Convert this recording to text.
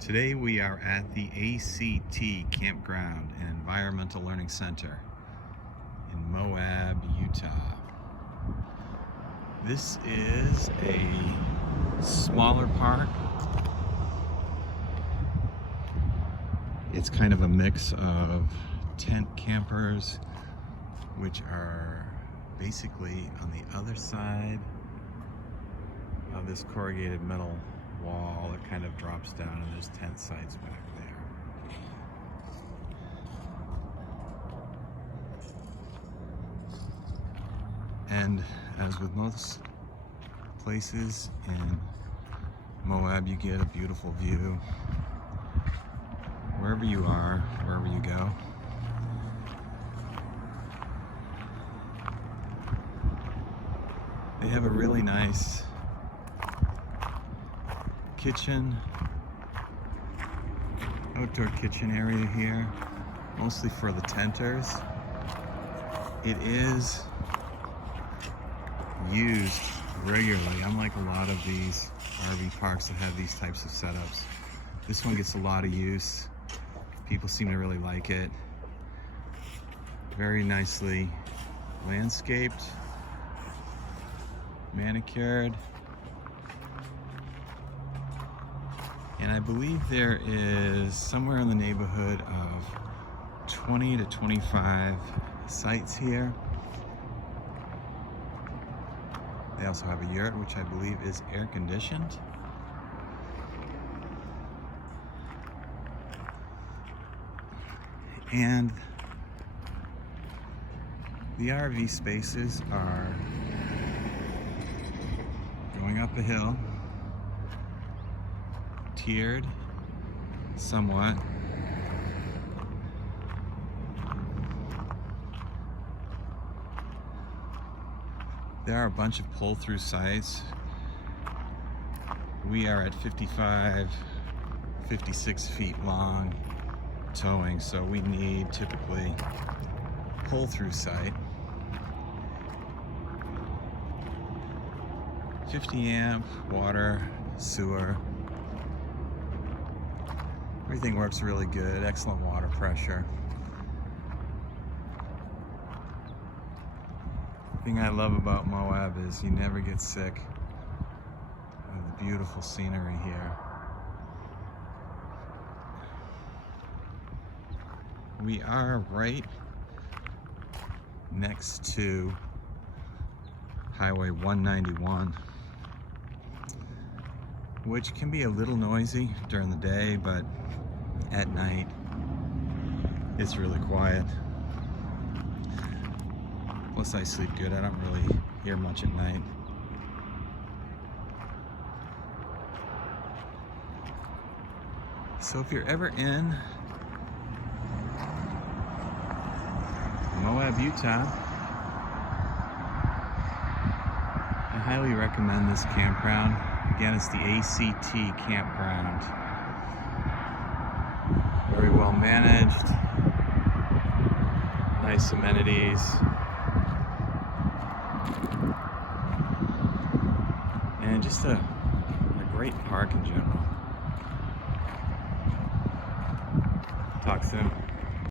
Today we are at the ACT Campground and Environmental Learning Center in Moab, Utah. This is a smaller park. It's kind of a mix of tent campers, which are basically on the other side of this corrugated metal wall. It kind of drops down and there's tent sites back there. And as with most places in Moab, you get a beautiful view wherever you are, wherever you go. They have a really nice kitchen, outdoor kitchen area here, mostly for the tenters. It is used regularly, unlike a lot of these RV parks that have these types of setups. This one gets a lot of use. People seem to really like it. Very nicely landscaped, manicured. And I believe there is somewhere in the neighborhood of 20 to 25 sites here. They also have a yurt, which I believe is air conditioned. And the RV spaces are going up a hill, tiered somewhat. There are a bunch of pull-through sites. We are at 55, 56 feet long towing, so we need typically pull-through site. 50 amp water, sewer. Everything works really good, excellent water pressure. The thing I love about Moab is you never get sick of the beautiful scenery here. We are right next to Highway 191, which can be a little noisy during the day, but at night it's really quiet. Plus I sleep good, I don't really hear much at night. So if you're ever in Moab, Utah, I highly recommend this campground. Again, it's the ACT Campground. Very well managed, nice amenities, and just a great park in general. Talk soon.